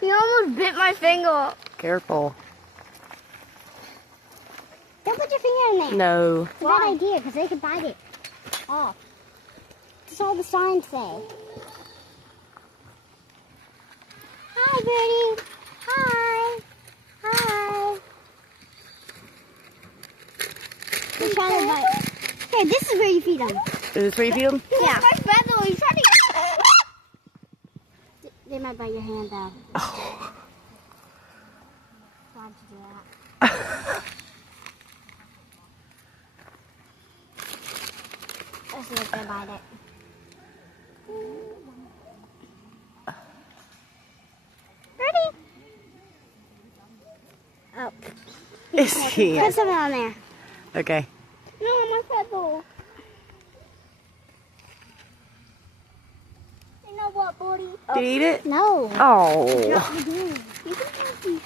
You almost bit my finger. Careful. Don't put your finger in there. No. It's a bad idea because they could bite it off. That's all the signs say. Hi, Birdie. Hi. Hi. He's trying to bite. Here, this is where you feed them. Is this where you feed them? Yeah. My feather. He's trying to. They might bite your hand though. Oh. Why'd you do that? Let's see if they bite it. Ready? Oh. Is he? Put something on there. Okay. No, my feather. You know what, buddy? Did he eat it? No. Oh. You can eat it.